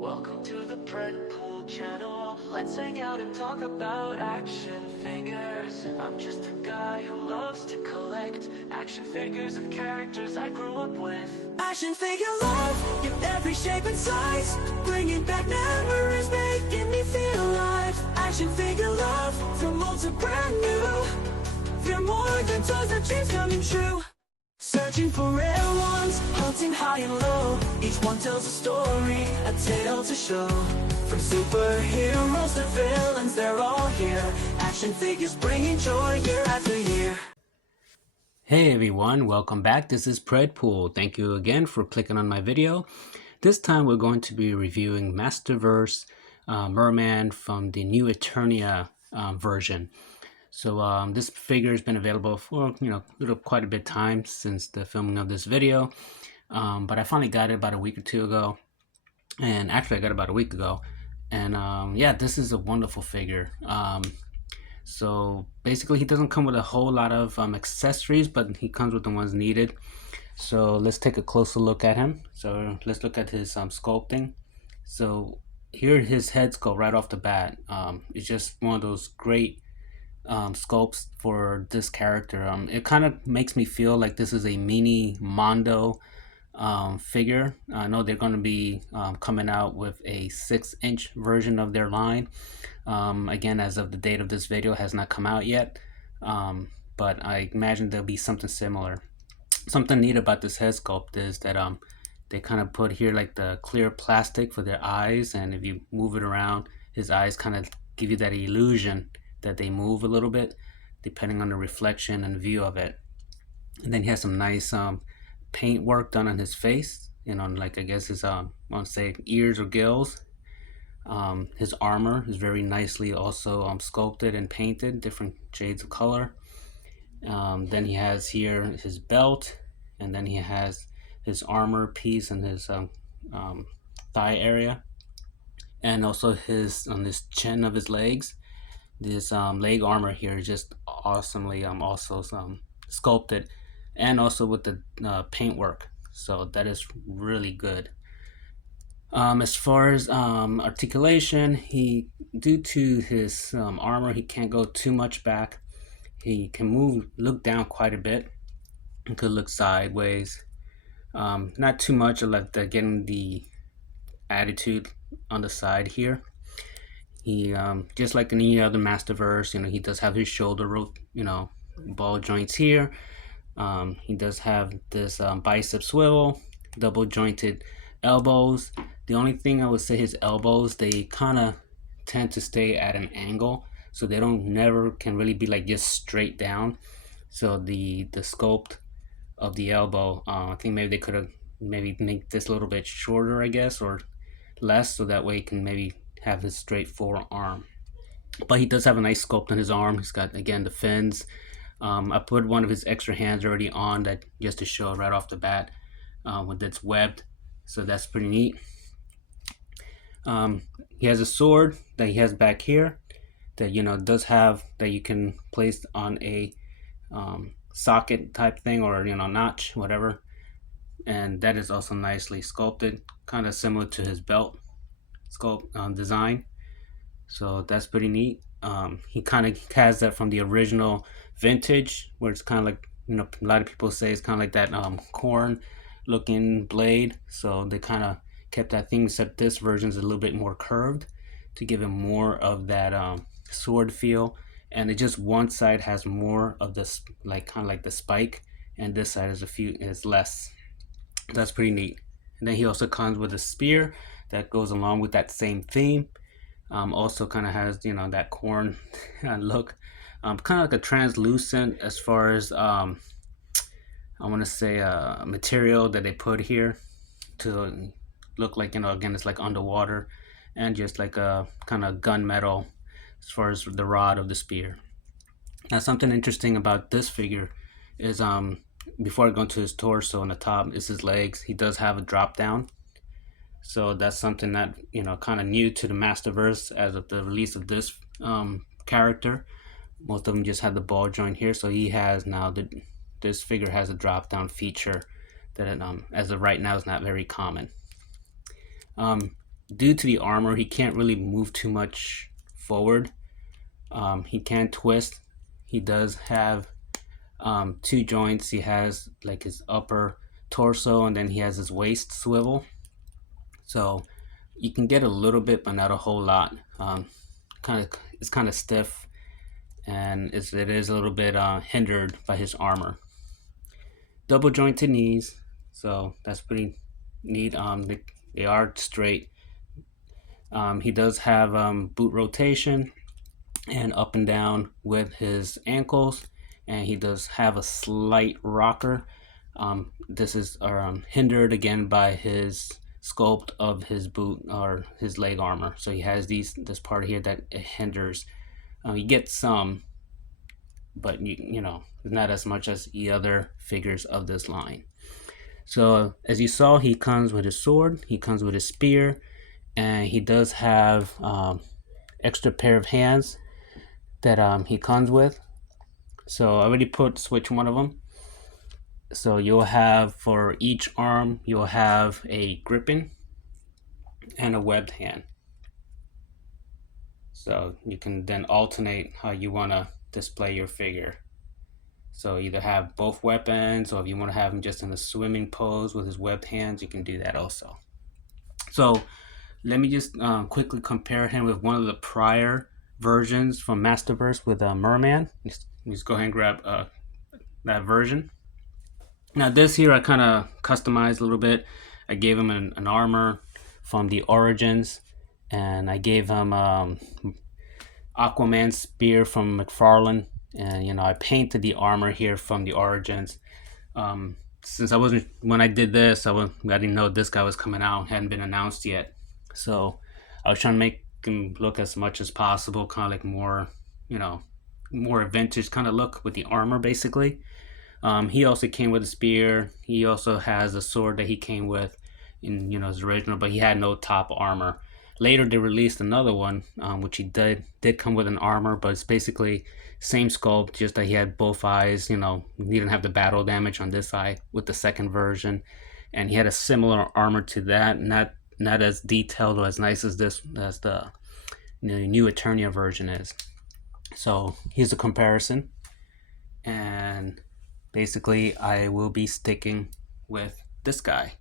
Welcome to the Pool channel. Let's hang out and talk about action figures. I'm just a guy who loves to collect action figures of characters I grew up with. Action figure love in every shape and size, bringing back memories, making me feel alive. Action figure love from old to brand new. They're more than toys, our dreams coming true. Searching for rare ones, hunting high and low. Each one tells a story, a tale to show. From superheroes to villains, they're all here. Action figures bringing joy year after year. Hey everyone, welcome back. This is Pool. Thank you again for clicking on my video. This time we're going to be reviewing Masterverse Mer-Man from the new Eternia version. So this figure has been available for quite a bit of time since the filming of this video, but I finally got it about a week or two ago, and actually I got it about a week ago, and yeah, this is a wonderful figure. So basically he doesn't come with a whole lot of accessories, but he comes with the ones needed. So let's take a closer look at him. So let's look at his sculpting. So here his head sculpt right off the bat. It's just one of those great sculpts for this character. It kind of makes me feel like this is a mini Mondo figure. I know they're going to be coming out with a 6-inch version of their line. Again, as of the date of this video, has not come out yet, but I imagine there'll be something similar. Something neat about this head sculpt is that they kind of put here like the clear plastic for their eyes, and if you move it around, his eyes kind of give you that illusion that they move a little bit depending on the reflection and view of it. And then he has some nice paint work done on his face, like I guess his I want to say ears or gills. His armor is very nicely also sculpted and painted, different shades of color. Then he has here his belt, and then he has his armor piece and his thigh area, and also his on this chin of his legs. This leg armor here is just awesomely also sculpted, and also with the paint work, so that is really good. As far as articulation, due to his armor, he can't go too much back. He can look down quite a bit. He could look sideways, not too much, like getting the attitude on the side here. He just like any other Masterverse, he does have his shoulder ball joints here. He does have this bicep swivel, double jointed elbows. The only thing I would say, his elbows, they kind of tend to stay at an angle, so they never can really be like just straight down. So the sculpt of the elbow, I think maybe they could have make this a little bit shorter, I guess, or less, so that way he can maybe have his straight forearm. But he does have a nice sculpt on his arm. He's got, again, the fins. I put one of his extra hands already on that just to show right off the bat when it's webbed, so that's pretty neat. He has a sword that he has back here that does have that you can place on a socket type thing, or notch, whatever, and that is also nicely sculpted, kind of similar to his belt sculpt design, so that's pretty neat. He kind of has that from the original vintage, where it's kind of like a lot of people say it's kind of like that corn looking blade, so they kind of kept that thing, except this version is a little bit more curved to give him more of that sword feel, and it just one side has more of this kind of like the spike, and this side is less. That's pretty neat. And then he also comes with a spear that goes along with that same theme. Also kind of has that corn look, kind of like a translucent, as far as I want to say material that they put here to look like again, it's like underwater, and just like a kind of gunmetal as far as the rod of the spear. Now, something interesting about this figure is before I go into his torso, on the top is his legs. He does have a drop down, so that's something that kind of new to the Masterverse as of the release of this character. Most of them just had the ball joint here, so he has now this figure has a drop down feature that as of right now is not very common. due to the armor, he can't really move too much forward. He can twist. He does have two joints. He has like his upper torso, and then he has his waist swivel. So you can get a little bit, but not a whole lot. It's kind of stiff, and it is a little bit hindered by his armor. Double jointed knees, so that's pretty neat. They are straight. He does have boot rotation and up and down with his ankles, and he does have a slight rocker. This is hindered again by his sculpt of his boot or his leg armor. So he has this part here that it hinders. You get some, but you know, not as much as the other figures of this line. So as you saw, he comes with his sword, he comes with his spear, and he does have extra pair of hands that he comes with. So I already switch one of them. So you'll have, for each arm, you'll have a gripping and a webbed hand. So you can then alternate how you want to display your figure. So either have both weapons, or if you want to have him just in a swimming pose with his webbed hands, you can do that also. So let me just quickly compare him with one of the prior versions from Masterverse with Mer-Man. Just go ahead and grab that version. Now this here I kind of customized a little bit. I gave him an armor from the Origins, and I gave him Aquaman spear from McFarlane, and you know, I painted the armor here from the Origins. Since when I did this, I didn't know this guy was coming out, hadn't been announced yet. So I was trying to make him look as much as possible, kind of like more, you know, more vintage kind of look with the armor basically. He also came with a spear. He also has a sword that he came with in, you know, his original, but he had no top armor. Later they released another one, which he did come with an armor, but it's basically same sculpt, just that he had both eyes. You know, he didn't have the battle damage on this eye with the second version, and he had a similar armor to that, not as detailed or as nice as the new Eternia version is. So here's a comparison, and basically I will be sticking with this guy.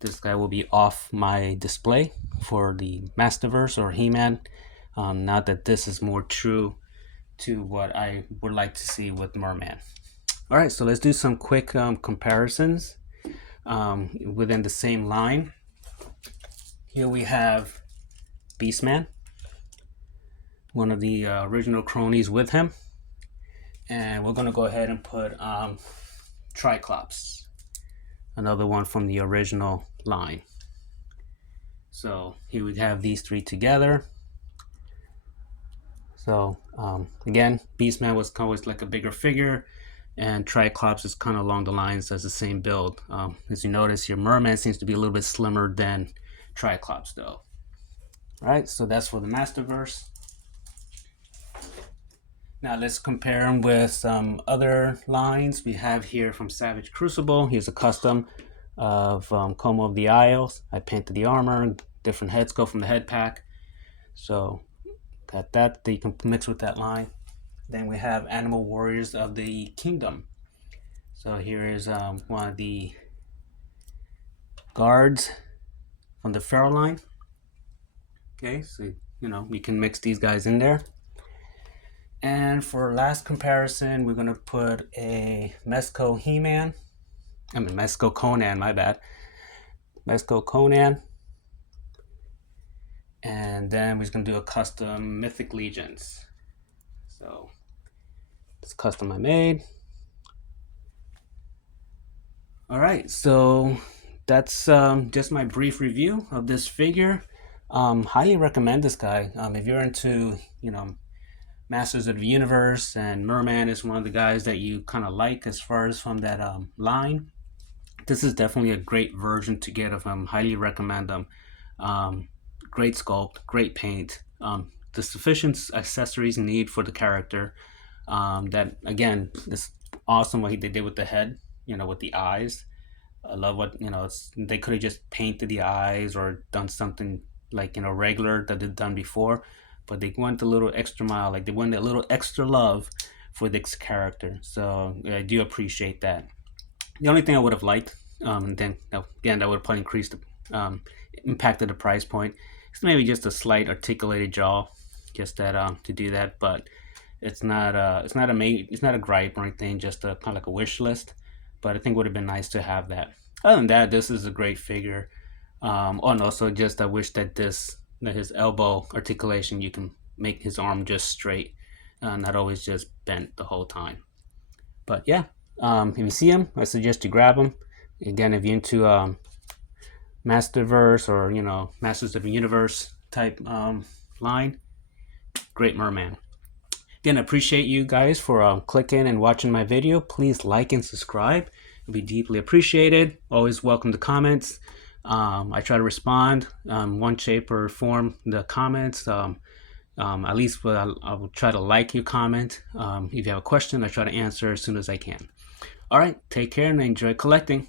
This guy will be off my display for the Masterverse or He-Man. Now that this is more true to what I would like to see with Mer-Man. All right, so let's do some quick comparisons within the same line. Here we have Beastman, one of the original cronies with him. And we're gonna go ahead and put Triclops, another one from the original line. So here we have these three together. So again, Beastman was always like a bigger figure, and Triclops is kind of along the lines as the same build. As you notice here, Mer-Man seems to be a little bit slimmer than Triclops though. All right, so that's for the Masterverse. Now let's compare them with some other lines we have here from Savage Crucible. Here's a custom of Como of the Isles. I painted the armor, different head sculpt from the head pack. So got that you can mix with that line. Then we have Animal Warriors of the Kingdom. So here is one of the guards from the Pharaoh line. Okay, so you know, you can mix these guys in there. And for last comparison, we're gonna put a Mezco He-Man. Mezco Conan, my bad. Mezco Conan. And then we're just gonna do a custom Mythic Legions. So it's custom I made. All right, so that's just my brief review of this figure. Highly recommend this guy. If you're into, you know, Masters of the Universe, and Mer-Man is one of the guys that you kind of like as far as from that line, this is definitely a great version to get of him. Highly recommend him. Great sculpt, great paint, the sufficient accessories need for the character. That again, this awesome what they did with the head, you know, with the eyes. I love what, you know, they could have just painted the eyes or done something like regular that they've done before, but they went a little extra mile, like they went a little extra love for this character. So I do appreciate that. The only thing I would have liked, then again, that would have probably increased the impacted the price point. It's maybe just a slight articulated jaw, just that to do that, but it's not a gripe or anything, just a kind of like a wish list. But I think it would have been nice to have that. Other than that, this is a great figure. Oh, and also just I wish that his elbow articulation, you can make his arm just straight, not always just bent the whole time. But yeah, if you see him, I suggest you grab him. Again, if you're into Masterverse or Masters of the Universe type line, great Merman. Again, I appreciate you guys for clicking and watching my video. Please like and subscribe. It'll be deeply appreciated. Always welcome the comments. I try to respond one shape or form the comments. At least I will try to like your comment. If you have a question, I try to answer as soon as I can. All right, take care and enjoy collecting.